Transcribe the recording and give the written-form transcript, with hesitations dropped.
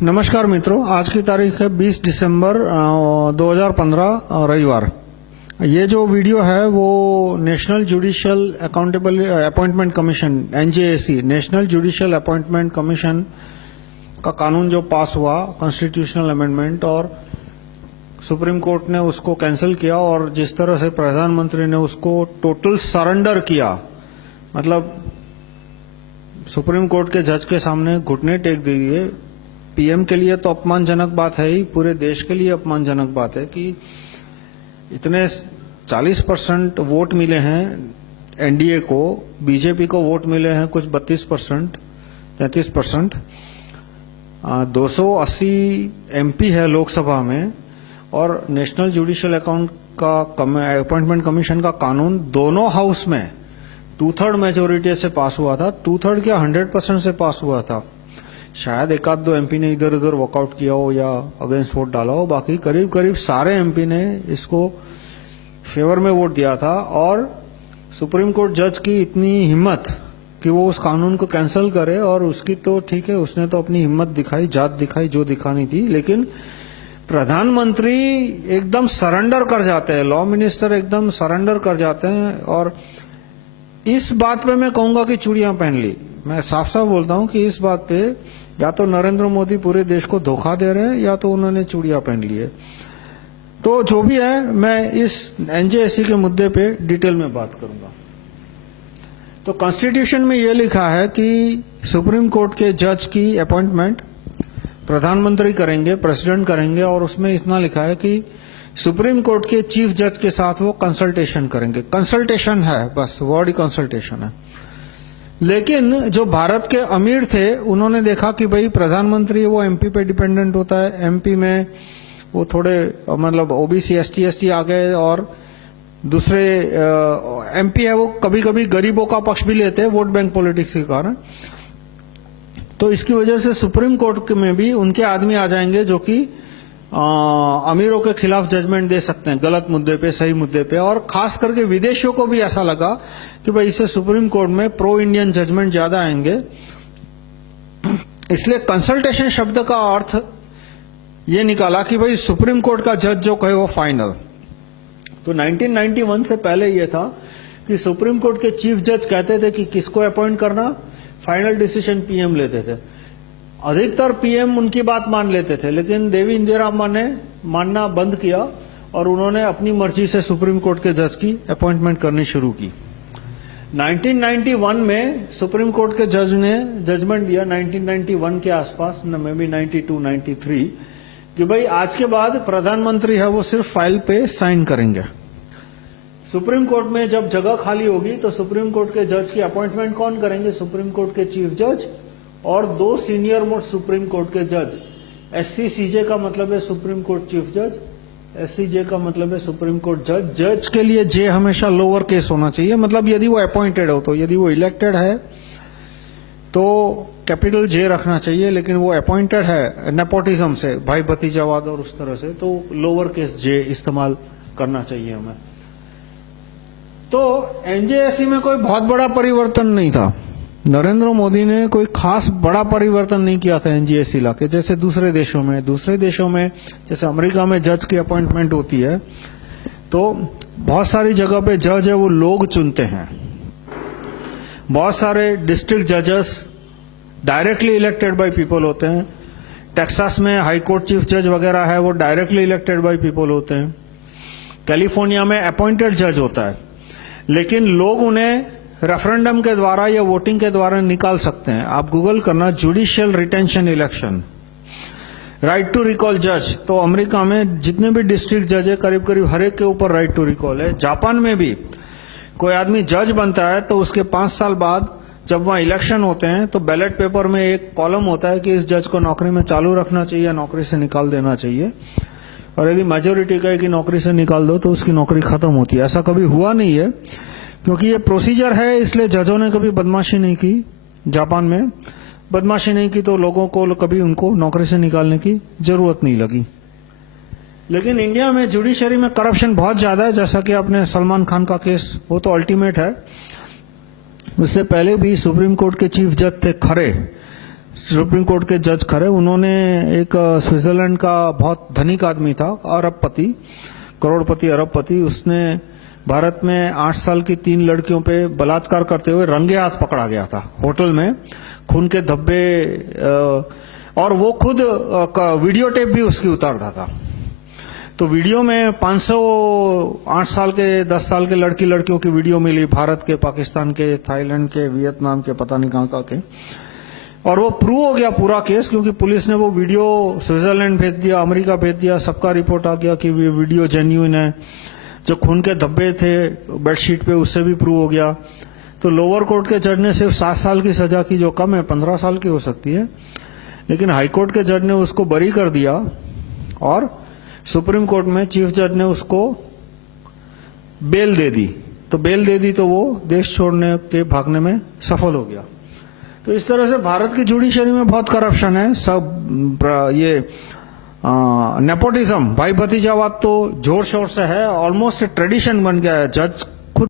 नमस्कार मित्रों, आज की तारीख है 20 दिसंबर 2015 रविवार। ये जो वीडियो है वो national judicial accountable appointment commission NJAC national judicial appointment commission का कानून जो पास हुआ कॉन्स्टिट्यूशनल अमेंडमेंट, और सुप्रीम कोर्ट ने उसको कैंसिल किया और जिस तरह से प्रधानमंत्री ने उसको टोटल सरेंडर किया, मतलब सुप्रीम कोर्ट के जज के सामने घुटने टेक दिए। पीएम के लिए तो अपमानजनक बात है ही, पूरे देश के लिए अपमानजनक बात है कि इतने 40% वोट मिले हैं एनडीए को, बीजेपी को वोट मिले हैं कुछ 32%, 33%। 280 एमपी है लोकसभा में, और नेशनल जुडिशियल अपॉइंटमेंट कमीशन का कानून दोनों हाउस में 2/3 मेजोरिटी से पास हुआ था। 2/3 क्या 100% से पास हुआ था। शायद एक आध दो एमपी ने इधर उधर वॉकआउट किया हो या अगेंस्ट वोट डाला हो, बाकी करीब करीब सारे एमपी ने इसको फेवर में वोट दिया था। और सुप्रीम कोर्ट जज की इतनी हिम्मत कि वो उस कानून को कैंसिल करे, और उसकी तो ठीक है, उसने तो अपनी हिम्मत दिखाई, जात दिखाई जो दिखानी थी, लेकिन प्रधानमंत्री एकदम सरेंडर कर जाते हैं, लॉ मिनिस्टर एकदम सरेंडर कर जाते हैं। और इस बात पे मैं कहूंगा कि चूड़ियां पहन ली। मैं साफ साफ बोलता हूं कि इस बात पे या तो नरेंद्र मोदी पूरे देश को धोखा दे रहे हैं या तो उन्होंने चूड़ियां पहन ली है। तो जो भी है, मैं इस एनजेएसी के मुद्दे पे डिटेल में बात करूंगा। तो कॉन्स्टिट्यूशन में यह लिखा है कि सुप्रीम कोर्ट के जज की अपॉइंटमेंट प्रधानमंत्री करेंगे, प्रेसिडेंट करेंगे, और उसमें इतना लिखा है कि सुप्रीम कोर्ट के चीफ जज के साथ वो कंसल्टेशन करेंगे। कंसल्टेशन है, बस वर्ड ही कंसल्टेशन है। लेकिन जो भारत के अमीर थे उन्होंने देखा कि भाई प्रधानमंत्री वो एमपी पे डिपेंडेंट होता है, एमपी में वो थोड़े मतलब ओबीसी एसटी आ गए, और दूसरे एमपी है वो कभी कभी गरीबों का पक्ष भी लेते हैं वोट बैंक पॉलिटिक्स के कारण। तो इसकी वजह से सुप्रीम कोर्ट में भी उनके आदमी आ जाएंगे जो कि अमीरों के खिलाफ जजमेंट दे सकते हैं, गलत मुद्दे पे, सही मुद्दे पे। और खास करके विदेशियों को भी ऐसा लगा कि भाई इससे सुप्रीम कोर्ट में प्रो इंडियन जजमेंट ज्यादा आएंगे, इसलिए कंसल्टेशन शब्द का अर्थ ये निकाला कि भाई सुप्रीम कोर्ट का जज जो कहे वो फाइनल। तो 1991 से पहले ये था कि सुप्रीम कोर्ट के चीफ जज कहते थे कि किसको अपॉइंट करना, फाइनल डिसीजन पीएम लेते थे। अधिकतर पीएम उनकी बात मान लेते थे, लेकिन देवी इंदिरा अम्मा ने मानना बंद किया और उन्होंने अपनी मर्जी से सुप्रीम कोर्ट के जज की अपॉइंटमेंट करनी शुरू की। 1991 में सुप्रीम कोर्ट के जज ने जजमेंट दिया, 1991 के आसपास, मे बी 92, 93, कि भाई आज के बाद प्रधानमंत्री है वो सिर्फ फाइल पे साइन करेंगे। सुप्रीम कोर्ट में जब जगह खाली होगी तो सुप्रीम कोर्ट के जज की अपॉइंटमेंट कौन करेंगे? सुप्रीम कोर्ट के चीफ जज और 2 सीनियर मोस्ट सुप्रीम कोर्ट के जज। एससीसीजे का मतलब है सुप्रीम कोर्ट चीफ जज, एससीजे का मतलब है सुप्रीम कोर्ट जज। जज के लिए जे हमेशा लोअर केस होना चाहिए, मतलब यदि वो अपॉइंटेड हो, तो यदि वो इलेक्टेड है तो कैपिटल जे रखना चाहिए, लेकिन वो अपॉइंटेड है नेपोटिज्म से, भाई भतीजावाद और उस तरह से, तो लोअर केस जे इस्तेमाल करना चाहिए हमें। तो एनजेएसी में कोई बहुत बड़ा परिवर्तन नहीं था। नरेंद्र मोदी ने कोई खास बड़ा परिवर्तन नहीं किया था एनजेएसी लाके, जैसे दूसरे देशों में जैसे अमेरिका में जज की अपॉइंटमेंट होती है तो बहुत सारी जगह पे जज है वो लोग चुनते हैं। बहुत सारे डिस्ट्रिक्ट जजेस डायरेक्टली इलेक्टेड बाय पीपल होते हैं। टेक्सास में हाई कोर्ट चीफ जज वगैरह है वो डायरेक्टली इलेक्टेड बाय पीपल होते हैं। कैलिफोर्निया में अपॉइंटेड जज होता है, लेकिन लोग उन्हें रेफरेंडम के द्वारा या वोटिंग के द्वारा निकाल सकते हैं। आप गूगल करना judicial retention election, right to recall जज। तो अमेरिका में जितने भी डिस्ट्रिक्ट जज है करीब करीब हर एक के ऊपर राइट टू रिकॉल है। जापान में भी कोई आदमी जज बनता है तो उसके 5 साल बाद जब वहां इलेक्शन होते हैं तो बैलेट पेपर में एक कॉलम होता है कि इस जज को नौकरी में चालू रखना चाहिए या नौकरी से निकाल देना चाहिए, और यदि मेजोरिटी कहे कि नौकरी से निकाल दो तो उसकी नौकरी खत्म होती है। ऐसा कभी हुआ नहीं है क्योंकि ये प्रोसीजर है, इसलिए जजों ने कभी बदमाशी नहीं की। जापान में बदमाशी नहीं की तो लोगों को कभी उनको नौकरी से निकालने की जरूरत नहीं लगी। लेकिन इंडिया में जुडिशरी में करप्शन बहुत ज्यादा है, जैसा कि आपने सलमान खान का केस, वो तो अल्टीमेट है। उससे पहले भी सुप्रीम कोर्ट के चीफ जज थे खरे, सुप्रीम कोर्ट के जज खड़े, उन्होंने एक स्विट्जरलैंड का बहुत धनिक आदमी था, अरबपति, करोड़पति अरबपति, उसने भारत में 8 साल की 3 लड़कियों पे बलात्कार करते हुए रंगे हाथ पकड़ा गया था होटल में, खून के धब्बे, और वो खुद वीडियो टेप भी उसकी उतारता था। तो वीडियो में 508 साल के 10 साल के लड़कियों की वीडियो मिली, भारत के, पाकिस्तान के, थाईलैंड के, वियतनाम के, पता नहीं कहाँ के, और वो प्रूव हो गया पूरा केस, क्योंकि पुलिस ने वो वीडियो स्विट्जरलैंड भेज दिया, अमेरिका भेज दिया, सबका रिपोर्ट आ गया कि वीडियो जेन्युइन है। जो खून के धब्बे थे बेडशीट पे, उससे भी प्रूव हो गया। तो लोअर कोर्ट के जज ने सिर्फ 7 साल की सजा की, जो कम है, 15 साल की हो सकती है, लेकिन हाई कोर्ट के जज ने उसको बरी कर दिया, और सुप्रीम कोर्ट में चीफ जज ने उसको बेल दे दी। तो बेल दे दी तो वो देश छोड़ने के भागने में सफल हो गया। तो इस तरह से भारत की जुडिशरी में बहुत करप्शन है। सब ये नेपोटिज्म, भाई भतीजावाद तो जोर शोर से है, ऑलमोस्ट ट्रेडिशन बन गया है। जज